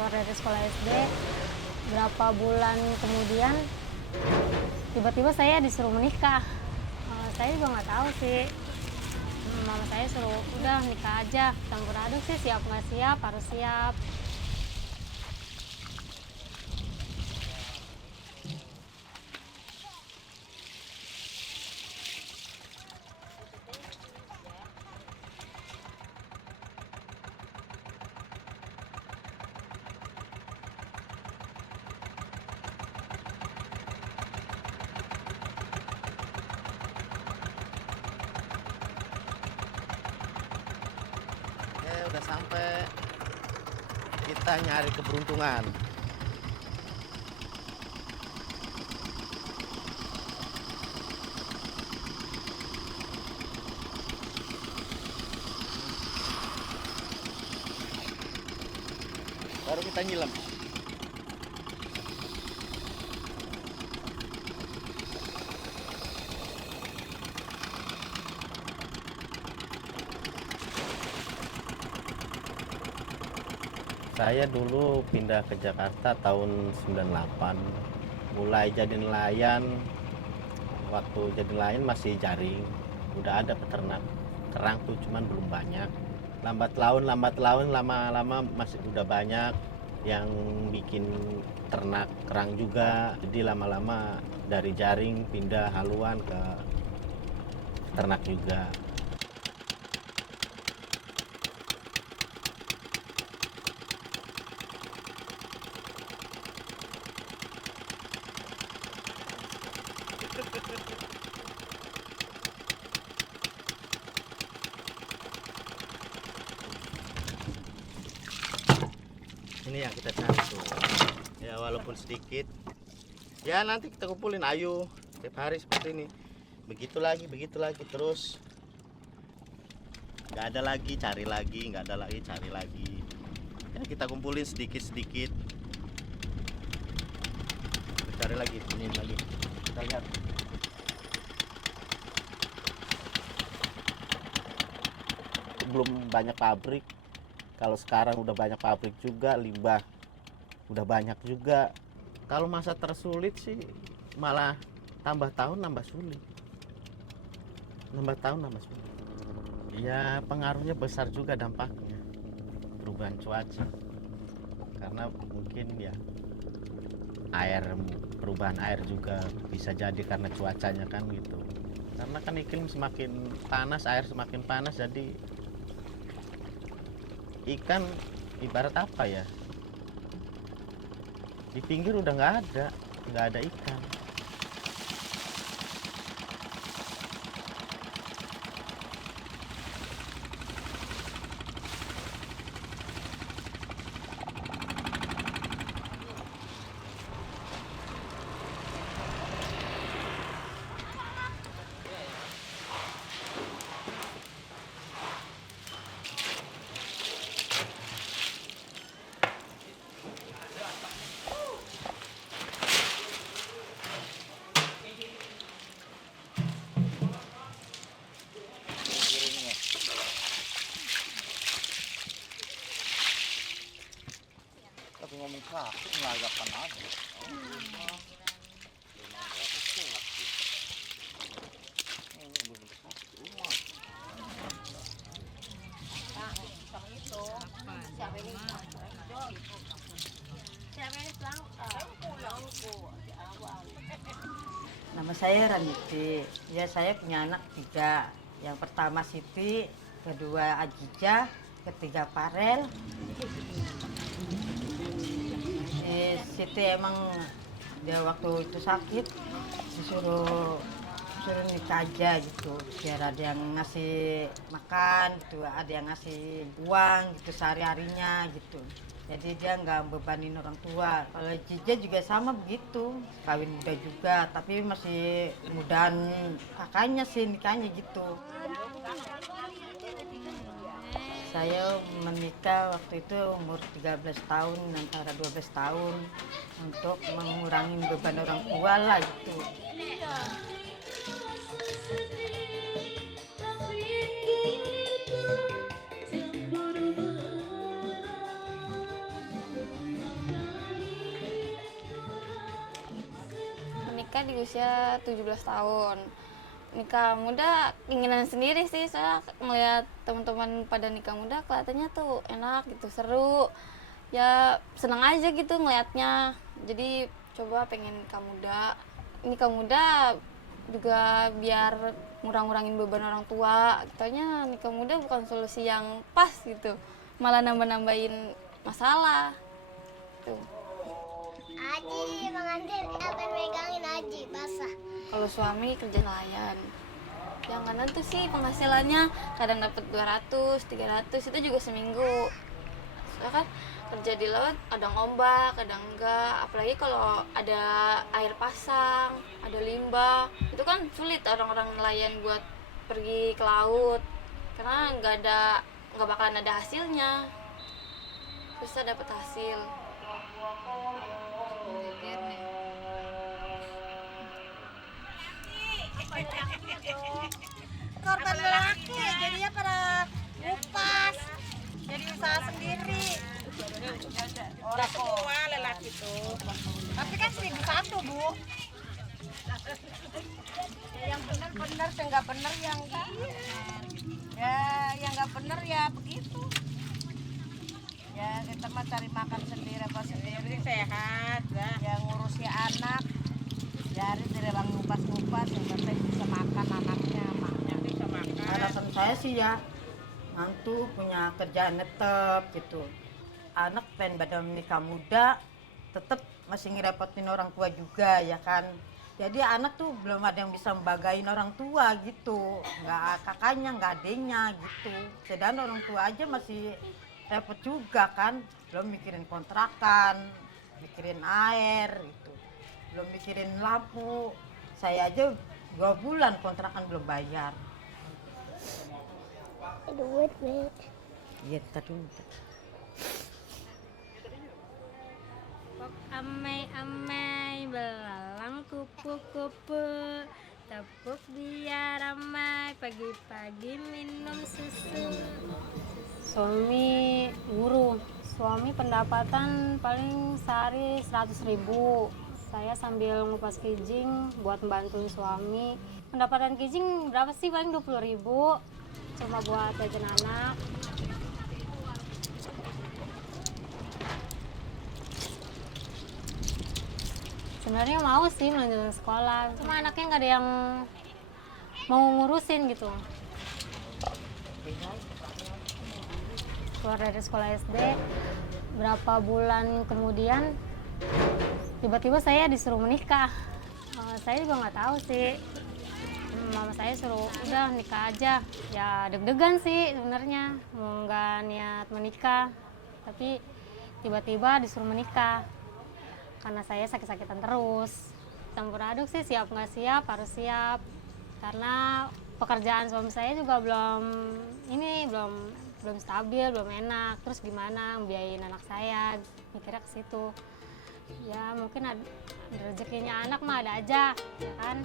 keluar dari sekolah SD, berapa bulan kemudian tiba-tiba saya disuruh menikah. Saya juga nggak tahu sih. Mama saya suruh udah nikah aja, campur aduk sih, siap nggak siap harus siap. Udah sampai, kita nyari keberuntungan. Baru kita nyilam. Saya dulu pindah ke Jakarta tahun 98. Mulai jadi nelayan, waktu jadi nelayan masih jaring. Udah ada peternak kerang tuh, cuman belum banyak. Lambat laun, lama-lama masih udah banyak yang bikin ternak kerang juga. Jadi lama-lama dari jaring pindah haluan ke ternak juga. Ini yang kita cari tuh. Ya walaupun sedikit. Ya nanti kita kumpulin ayu tiap hari seperti ini. Begitu lagi terus. Nggak ada lagi, cari lagi, nggak ada lagi, cari lagi. Ya kita kumpulin sedikit-sedikit. Cari lagi, ini lagi. Kita lihat. Belum banyak pabrik. Kalau sekarang udah banyak pabrik juga, limbah udah banyak juga. Kalau masa tersulit sih malah tambah tahun nambah sulit. Nambah tahun nambah sulit. Ya pengaruhnya besar juga dampaknya. Perubahan cuaca. Karena mungkin ya perubahan air juga bisa jadi karena cuacanya kan gitu. Karena kan iklim semakin panas, air semakin panas, jadi ikan ibarat apa ya, di pinggir udah nggak ada ikan. Tapi ngomong sakit ngelagapan aja. Nama saya Raniti. Ya, saya punya anak 3. Yang pertama Siti, kedua Ajija, ketiga Farel. Siti emang dia waktu itu sakit disuruh nikah aja gitu, biar ada yang ngasih makan gitu, ada yang ngasih uang gitu sehari-harinya gitu. Jadi dia nggak bebanin orang tua. Kalau Jija juga sama begitu, kawin muda juga, tapi masih mudahan kakaknya sih nikahnya gitu. Saya menikah waktu itu umur 13 tahun, antara 12 tahun, untuk mengurangi beban orang tua lah gitu. nikah di usia 17 tahun. Nikah muda keinginan sendiri sih, soalnya ngeliat teman-teman pada nikah muda kelihatannya tuh enak gitu, seru. Ya senang aja gitu ngelihatnya. Jadi coba pengen nikah muda. Nikah muda juga biar ngurang-ngurangin beban orang tua. Katanya nikah muda bukan solusi yang pas gitu, malah nambah-nambahin masalah tuh. Aji, pengantin akan megangin Aji, basah. Kalau suami kerja nelayan, yang kanan tuh sih penghasilannya kadang dapat 200, 300 itu juga seminggu. Soalnya kan kerja di laut ada ombak, kadang enggak. Apalagi kalau ada air pasang, ada limbah, itu kan sulit orang-orang nelayan buat pergi ke laut karena nggak bakalan ada hasilnya. Susah dapat hasil. Korban lelaki jadinya pada ngupas, jadi usaha sendiri. Orang tua lelaki tuh, tapi kan 1.001 Bu. Yang benar-benar, yang nggak benar yang ya, yang nggak benar ya begitu. Ya kita mah cari makan sendiri apa sendiri, sehat lah. Yang ngurusi anak, dari bang ngupas-ngupas, yang penting bisa makan anaknya, maknya bisa makan. Harapan saya sih ya, mantu punya kerjaan tetap gitu. Anak pengen pada menikah muda, tetap masih ngerepotin orang tua juga ya kan. Jadi anak tuh belum ada yang bisa membagain orang tua gitu, nggak kakaknya, nggak adenya gitu. Sedangkan orang tua aja masih repot juga kan, belum mikirin kontrakan, mikirin air gitu, belum mikirin lampu. Saya aja 2 bulan kontrakan belum bayar. Duit, Nek. Iya tadi. Amai-amai belalang kupu-kupu, tepuk biar ramai, pagi-pagi minum susu. Suami guru, suami pendapatan paling sehari 100.000. Saya sambil ngupas kijing buat membantu suami. Pendapatan kijing berapa sih? Paling 20.000, cuma buat jajan anak. Sebenarnya mau sih melanjutkan sekolah, cuma anaknya nggak ada yang mau ngurusin gitu. Keluar dari sekolah SD, berapa bulan kemudian tiba-tiba saya disuruh menikah. Saya juga nggak tahu sih. Mama saya suruh udah nikah aja. Ya deg-degan sih sebenarnya, mau nggak niat menikah, tapi tiba-tiba disuruh menikah. Karena saya sakit-sakitan terus, campur aduk sih, siap nggak siap, harus siap. Karena pekerjaan suami saya juga belum stabil, belum enak. Terus gimana biayain anak saya, mikirnya ke situ. Ya mungkin ada rezekinya anak mah ada aja, ya kan.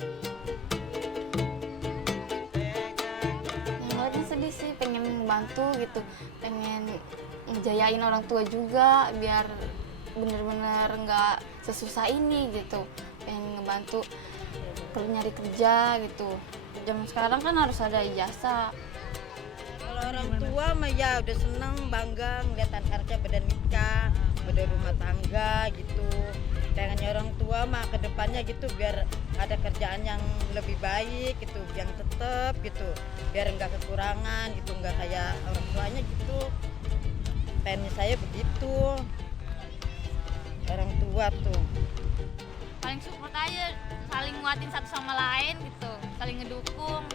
Ngeliatnya sedih sih, pengen membantu gitu, pengen ngejayain orang tua juga biar bener-bener nggak sesusah ini gitu, pengen ngebantu perlu nyari kerja gitu. Zaman sekarang kan harus ada ijazah. Kalau orang tua mah ya udah seneng, bangga ngeliat anaknya pada nikah, pada rumah tangga gitu. Pengennya orang tua mah ke depannya gitu biar ada kerjaan yang lebih baik gitu, yang tetap gitu, biar nggak kekurangan gitu, nggak kayak orang tuanya gitu. Pengennya saya begitu. Orang tua tuh paling support aja, saling nguatin satu sama lain gitu, saling ngedukung.